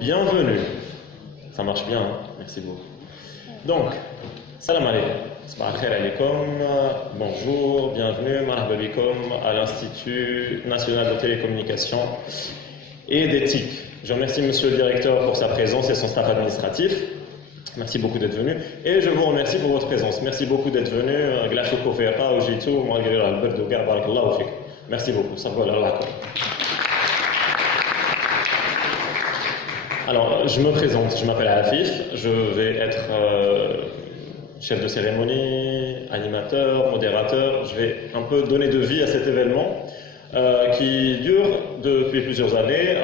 Bienvenue. Ça marche bien, hein? Merci beaucoup. Donc, salam alaikum. Sabah khair alaikum. Bonjour, bienvenue, marhaba bikoum à l'Institut national de télécommunications et d'éthique. Je remercie monsieur le directeur pour sa présence et son staff administratif. Merci beaucoup d'être venu. Et je vous remercie pour votre présence. Merci beaucoup d'être venu. Merci beaucoup. Alors, je me présente, je m'appelle Afif, je vais être chef de cérémonie, animateur, modérateur. Je vais un peu donner de vie à cet événement qui dure depuis plusieurs années.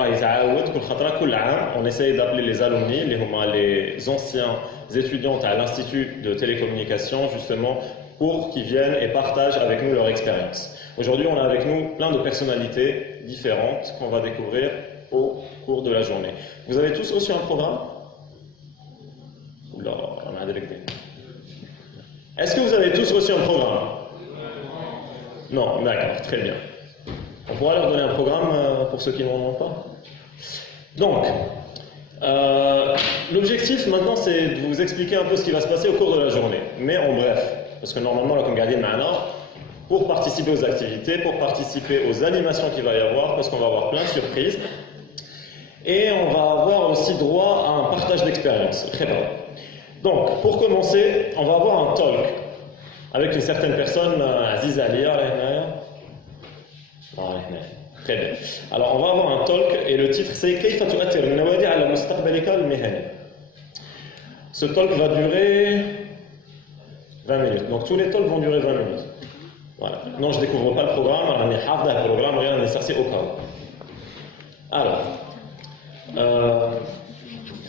On essaye d'appeler les alumni, les anciens étudiants à l'Institut de télécommunications, justement, pour qu'ils viennent et partagent avec nous leur expérience. Aujourd'hui, on a avec nous plein de personnalités différentes qu'on va découvrir au cours de la journée. Vous avez tous reçu un programme? Est-ce que vous avez tous reçu un programme? Non, d'accord, très bien. On pourra leur donner un programme pour ceux qui n'en ont pas. Donc, l'objectif maintenant, c'est de vous expliquer un peu ce qui va se passer au cours de la journée. Mais en bref, parce que normalement, là, comme gardien maintenant, pour participer aux activités, pour participer aux animations qu'il va y avoir, parce qu'on va avoir plein de surprises. Et on va avoir aussi droit à un partage d'expérience. Très bien. Donc, pour commencer, on va avoir un talk avec une certaine personne, Aziz Alia. Très bien. Alors, on va avoir un talk et le titre c'est كيف تؤثر النوادي على مستقبلك المهني. Ce talk va durer 20 minutes. Donc, tous les talks vont durer 20 minutes. Voilà. Non, je ne découvre pas le programme. On est half d'un programme, rien n'est censé au cas. Alors.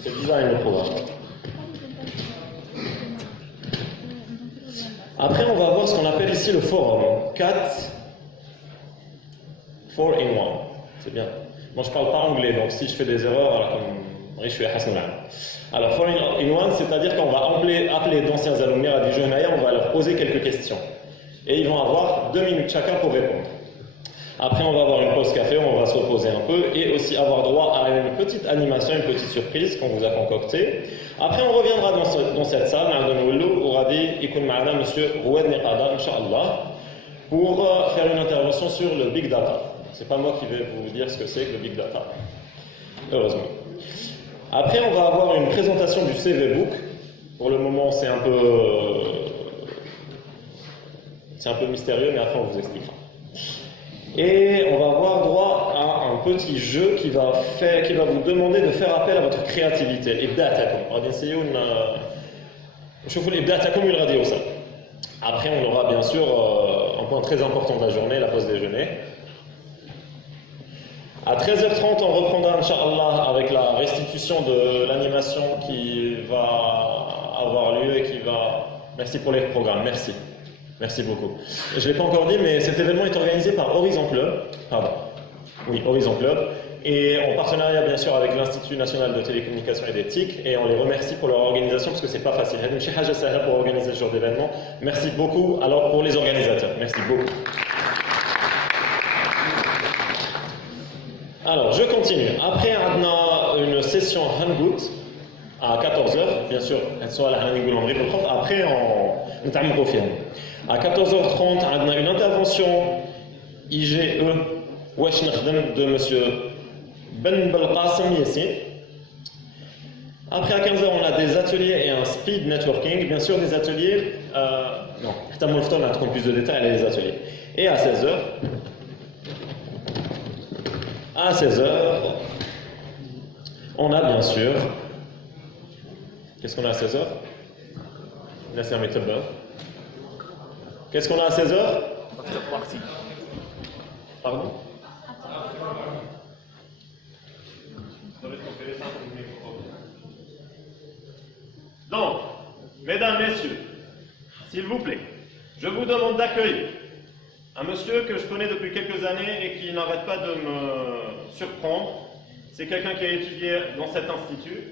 C'est design le programme. Après, on va voir ce qu'on appelle ici le forum. 4 in 1. C'est bien. Moi, je ne parle pas anglais, donc si je fais des erreurs, alors comme je suis à Hassan. Alors, 4 in 1, c'est-à-dire qu'on va appeler d'anciens alumni à du Johnaya, on va leur poser quelques questions. Et ils vont avoir 2 minutes chacun pour répondre. Après, on va avoir une pause café, on va se reposer un peu et aussi avoir droit à une petite animation, une petite surprise qu'on vous a concoctée. Après, on reviendra dans cette salle, monsieur Roued Neqada, Inch'Allah, pour faire une intervention sur le Big Data. C'est pas moi qui vais vous dire ce que c'est que le Big Data. Heureusement. Après, on va avoir une présentation du CV Book. Pour le moment, c'est un peu mystérieux, mais après, on vous expliquera. Et on va avoir droit à un petit jeu qui va vous demander de faire appel à votre créativité. Après, on aura bien sûr un point très important de la journée, la pause déjeuner. À 13h30, on reprendra, Inch'Allah, avec la restitution de l'animation qui va avoir lieu et qui va... Merci pour les programmes, merci. Merci beaucoup. Je ne l'ai pas encore dit, mais cet événement est organisé par Horizon Club. Pardon. Oui, Horizon Club. Et en partenariat, bien sûr, avec l'Institut national de télécommunications et d'éthique. Et on les remercie pour leur organisation, parce que c'est pas facile. Pour organiser ce genre d'événement. Merci beaucoup. Alors, pour les organisateurs, merci beaucoup. Alors, je continue. Après, on a une session Hangout à 14h. Bien sûr, après, on termine au film. À 14h30, on a une intervention IGE Wesh Nakhdem de monsieur Ben Belqasem Yassine. Après, à 15h, on a des ateliers et un speed networking. Bien sûr, des ateliers. Non, on a plus de détails, les ateliers. Et à 16h, on a bien sûr. Qu'est-ce qu'on a à 16h? Qu'est-ce qu'on a à 16h? Pardon? Donc, mesdames, messieurs, s'il vous plaît, je vous demande d'accueillir un monsieur que je connais depuis quelques années et qui n'arrête pas de me surprendre. C'est quelqu'un qui a étudié dans cet institut.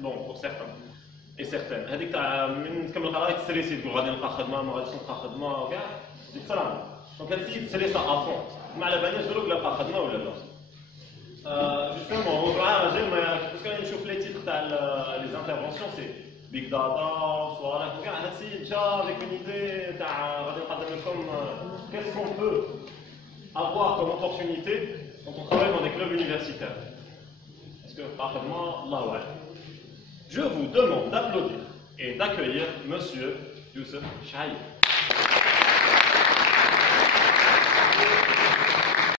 Bon, pour certains. Et certaines. هذيك تاع من تكمل القرايه تستريسي تقول غادي نلقى خدمه ما غاديش نلقى خدمه وكاع ديك السلام دونك هادشي تستريسا افون ما على بالناش غير ولا لقى خدمه ولا لا les interventions, c'est big data, soit déjà avec une idée, qu'est-ce qu'on peut avoir comme opportunité quand on travaille dans des clubs universitaires. Parce que, pardonne-moi, Allah ouais. Je vous demande d'applaudir et d'accueillir Monsieur Youssef Chahid.